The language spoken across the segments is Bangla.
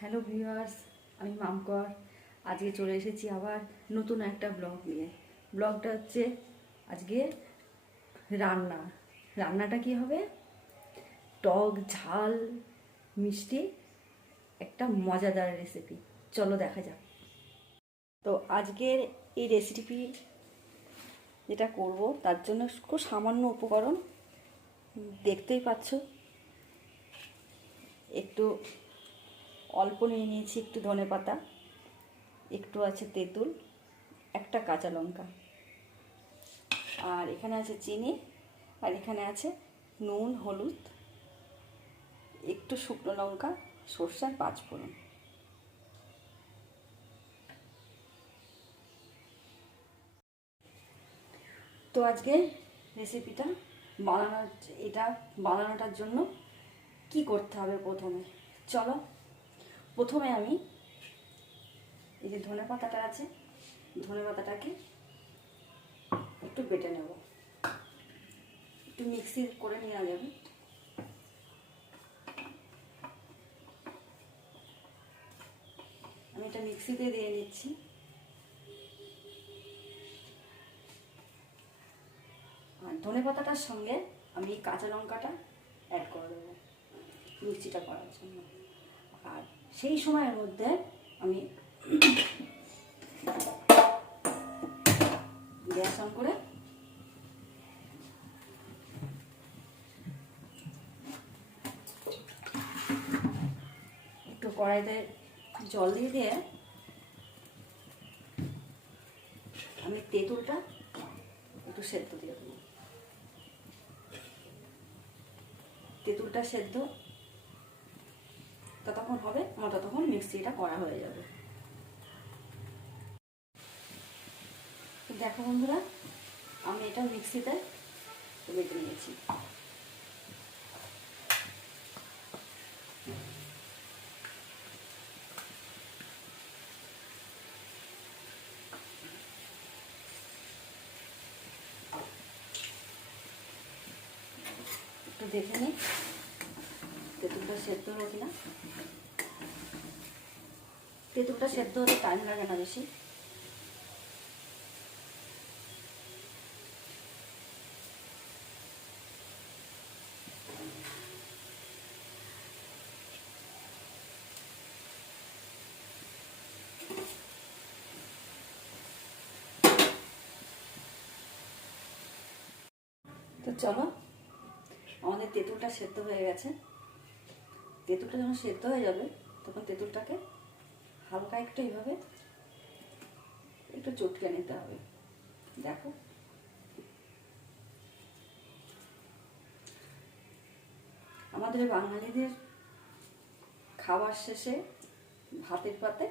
হ্যালো ভিউয়ার্স, আমি মামকর। আজকে চলে এসেছি আবার নতুন একটা ব্লগ নিয়ে। ব্লগটা হচ্ছে আজকে রান্না। রান্নাটা কি হবে? টক, ঝাল, মিষ্টি, একটা মজাদার রেসিপি চলো দেখা যাক। তো আজকের এই রেসিপি যেটা করব, তার জন্য খুব সামান্য উপকরণ। দেখতেই পাচ্ছ। একটু অল্প নিয়ে নিয়েছি একটু ধনে পাতা, একটু আছে তেঁতুল, একটা কাঁচা লঙ্কা। আর এখানে আছে চিনি, আর এখানে আছে নুন, হলুদ, একটু শুকনো লঙ্কা সর্ষে আর পাঁচফোড়ন তো আজকে রেসিপিটা বানানোর, এটা বানানোটার জন্য কি করতে হবে প্রথমে? চলো প্রথমে আমি এই যে ধনে পাতাটা আছে, ধনে পাতাটাকে একটু বেটে নেব। একটু মিক্সি করে নেওয়া যাবে। আমি এটা মিক্সিতে দিয়ে নিচ্ছি। আর ধনে পাতাটার সঙ্গে আমি কাঁচা লঙ্কাটা অ্যাড করে দেবো, মিষ্টিটা করার জন্য। আর সেই সময়ের মধ্যে আমি গ্যাস অন করে একটু কড়াইতে জল দিয়ে দিয়ে আমি তেঁতুলটা একটু সেদ্ধ দিয়ে দেবো। তেঁতুলটা সেদ্ধ ততক্ষণ হবে, আমার ততক্ষণ মিক্সিটা করা হয়ে যাবে। দেখো বন্ধুরা, আমি এটা মিক্সিতে বেটে নিয়েছি। একটু দেখে নিই। তেঁতুলটা সেদ্ধ হলো কিনা? তেঁতুলটা সেদ্ধ হতে টাইম লাগে না বেশি। তো চলো, আমাদের তেঁতুলটা সেদ্ধ হয়ে গেছে। তেঁতুলটা যখন সেদ্ধ হয়ে যাবে, তখন তেঁতুলটাকে হালকা একটু এইভাবে একটু চটকে নিতে হবে। দেখো। আমাদের বাঙালিদের খাবার শেষে ভাতের পাতে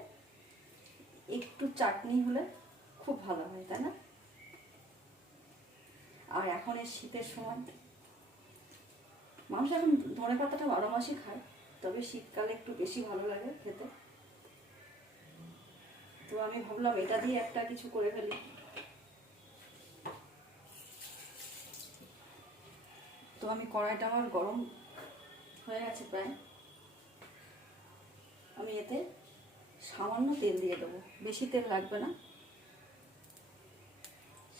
একটু চাটনি হলে খুব ভালো হয়, তাই না? আর এখন এই শীতের সময় মানুষ এখন ধনে পাতাটা বারো মাসই খায়। তবে শীতকালে একটু বেশি ভালো লাগে খেতে। তো আমি ভাবলাম এটা দিয়ে একটা কিছু করে ফেলি। তো আমি কড়াইটা আমার গরম হয়ে গেছে প্রায়। আমি এতে সামান্য তেল দিয়ে দেবো। বেশি তেল লাগবে না।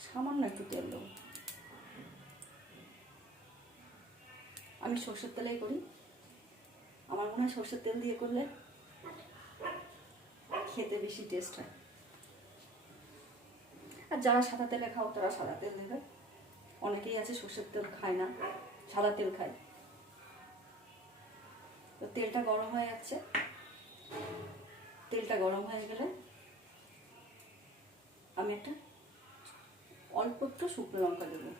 সামান্য একটু তেল দেবো। আমি সর্ষের তেলেই করি। আমার মনে হয় সর্ষের তেল দিয়ে করলে খেতে বেশি টেস্ট হয়। আর যারা সাদা তেলে খাও, তারা সাদা তেল দেবে। অনেকেই আছে সর্ষের তেল খায় না, সাদা তেল খায়। তো তেলটা গরম হয়ে যাচ্ছে। তেলটা গরম হয়ে গেলে আমি একটা অল্প একটু শুকনো লঙ্কা দেবো।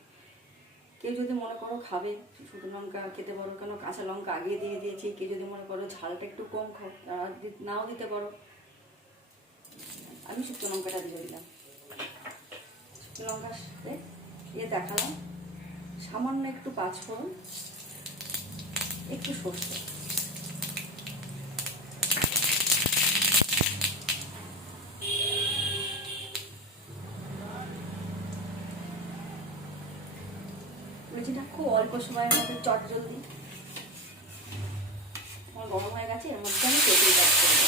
কেউ যদি মনে করো খাবে, শুকনো লঙ্কা, খেতে পারো, কেন কাঁচা লঙ্কা আগে দিয়ে দিয়েছি, কেউ যদি মনে করো ঝালটা একটু কম খাও নাও দিতে পারো। আমি শুকনো লঙ্কাটা দিয়ে দিলাম। শুকনো লঙ্কার সাথে দিয়ে দেখালাম। সামান্য একটু পাঁচফোড়ন, একটু সর্ষে লুচিটা খুব অল্প সময়ের মধ্যে চট জলদি। আমার গরম হয়ে গেছে, এর মধ্যে আমি পেটে কাজ করব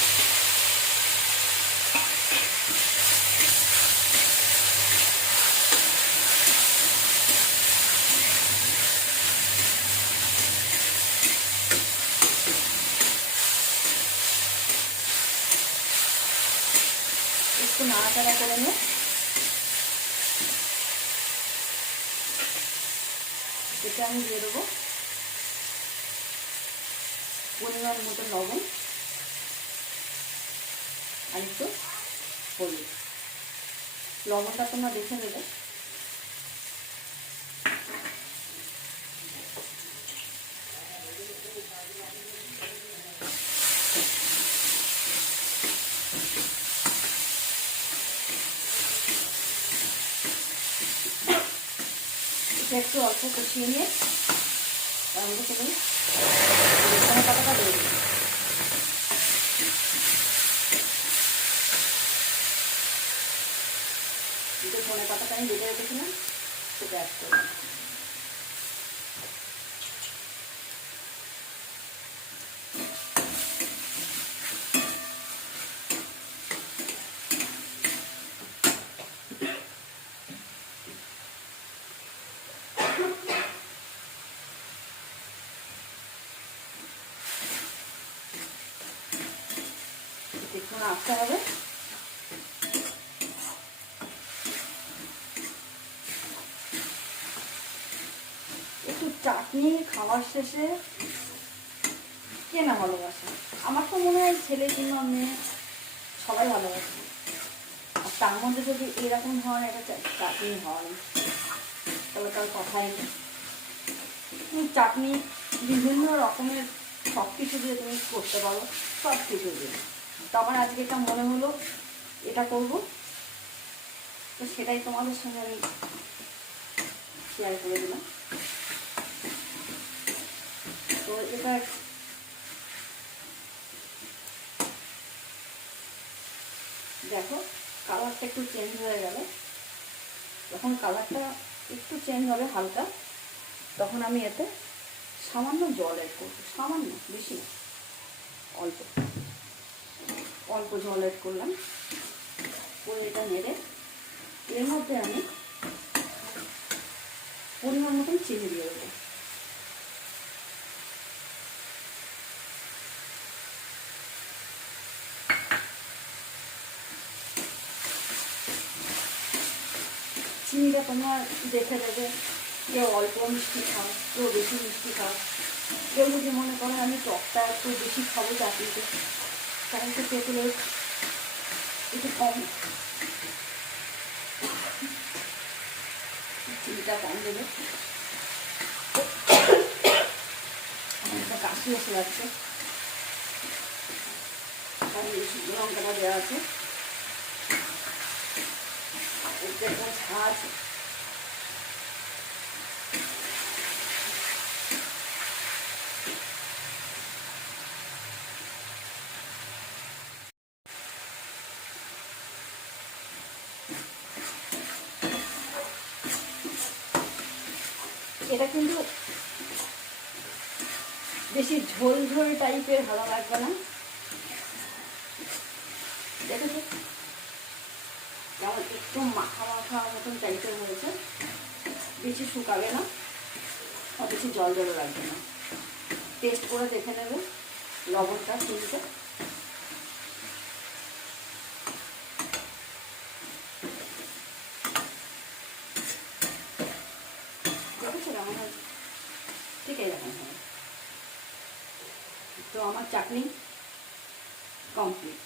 একটু নাড়াচাড়া করে নিয়ে এটা আমি দিয়ে দেবো পরিমাণ মতো লবণ আর একটু হলুদ। লবণটা তোমরা দেখে নেবে। একটু অল্প কষিয়ে নিয়ে তার মধ্যে তুমি ধনে পাতাটা দিয়ে দিই যে ধনে পাতাটা আমি বেটে রেখেছিলাম সেটা অ্যাড করলাম আসতে হবে। একটু চাটনি খাওয়ার শেষে কে না ভালোবাসে। আমার তো মনে হয় ছেলে কিংবা মেয়ে সবাই ভালোবাসে। আর তার মধ্যে যদি এরকম ধরনের একটা চাটনি হয়, তাহলে তার কথাই নেই। তুমি চাটনি বিভিন্ন রকমের সব কিছু দিয়ে তুমি করতে পারো সব কিছু দিয়ে। তো আমার আজকে এটা মনে হলো এটা করব। তো সেটাই তোমাদের সঙ্গে আমি শেয়ার করে দিলাম। তো এটা দেখো কালারটা একটু চেঞ্জ হয়ে গেল। যখন কালারটা একটু চেঞ্জ হবে হালকা, তখন আমি এতে সামান্য জল অ্যাড করব। সামান্য, বেশি না, অল্প। অল্প জল অ্যাড করলাম। করে এটা নেড়ে। এর মধ্যে আমি পরিমাণ মতন চিনি দিয়ে দেবো। চিনিটা তোমরা দেখে দেবে কেউ অল্প মিষ্টি খাও, কেউ বেশি মিষ্টি খাও। কেউ যদি মনে করো আমি টকটা একটু বেশি খাব চাটনিতে তো তেঁতুলের একটু কম চিনিটা কম দেবে। একটা কাশি এসে যাচ্ছে। লঙ্কাটা দেওয়া আছে। এতে একটা এটা কিন্তু বেশি ঝোল ঝোল টাইপের ভালো লাগবে না। দেখেছ একটু মাখা মাখা মতন টাইপের হয়েছে, বেশি শুকাবে না, আর বেশি জল জল লাগবে না। টেস্ট করে দেখে নেবে, লবণটা চিনিতে দেখেছ কেমন হয়েছে ঠিক আছে এরকম হবে তো আমার চাটনি কমপ্লিট